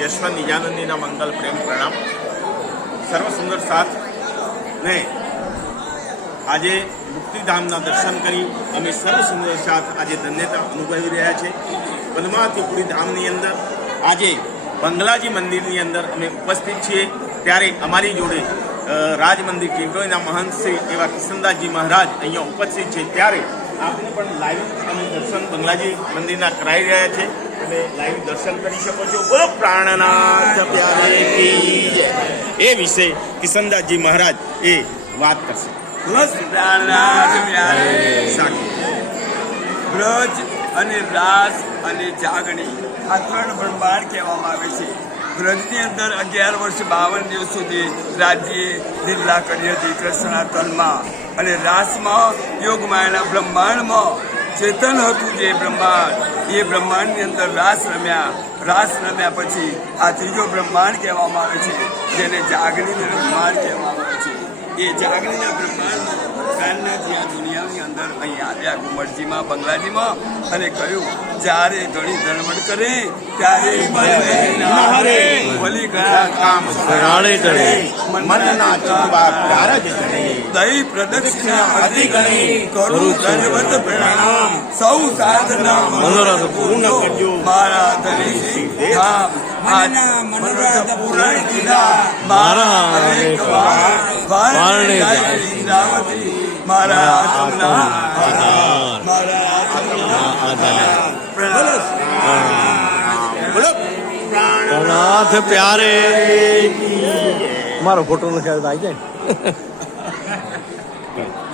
યશવંત નિજાનંદીના મંગલ પ્રેમ પ્રણામ. સર્વ સુંદર સાથ ને આજે મુક્તિધામના દર્શન કરી અમે સર્વ સુંદર સાથ આજે ધન્યતા અનુભવી રહ્યા છે. પદ્માવતીપુરી ધામની અંદર આજે બંગલાજી મંદિરની અંદર અમે ઉપસ્થિત છીએ. ત્યારે અમારી જોડે રાજ મંદિર ટીંડોઈના મહંત શ્રી એવા કિશનદાસજી મહારાજ અહીંયા ઉપસ્થિત છે. ત્યારે આપને પણ લાઈવ તમે દર્શન બંગલાજી મંદિરના કરાવી રહ્યા છે. તમે લાઈવ દર્શન કરી શકો છો. બોલો પ્રાણનાથ પ્યારે એ વિશે કિશનદાસજી મહારાજ એ વાત કરશે. પ્રાણનાથ પ્યારે બ્રજ અને રાસ અને જાગણી આ ત્રણ બ્રહ્માંડ કહેવામાં આવે છે. બ્રજની અંદર અગિયાર વર્ષ બાવન દિવસ સુધી રાજ્યે લીલા કરી હતી કૃષ્ણના અને રાસમાં યોગમાયાના બ્રહ્માંડમાં ચેતન હતું જે બ્રહ્માંડ. એ બ્રહ્માંડની અંદર રાસ રમ્યા. રાસ રમ્યા પછી આ ત્રીજો બ્રહ્માંડ કહેવામાં આવે છે જેને જાગણીનું બ્રહ્માંડ કહેવામાં આવે છે. એ જાગણીના બ્રહ્માંડમાં કાનનાથી આ દુનિયાની અંદર અહીં આવ્યા ઘુમટજીમાં બંગલાજીમાં અને કહ્યું જ્યારે ધણી ધણવડ કરે ત્યારે ના વલી ગયા કામ રાણે ચડે દહીં પ્રદક્ષિણા ગણી કરું દંડવત પ્રણામ. સૌ સાધના મનોરથ પૂર્ણ કરજો. મારા દરી મનોરથ પૂર્ણ કીધા. મારા અનેક વારણે મારા આત્મના મારા આત્મના આધાર. નાથ પ્યારે મારો ફોટો લખાવ્યો તો આવી જાય. ને.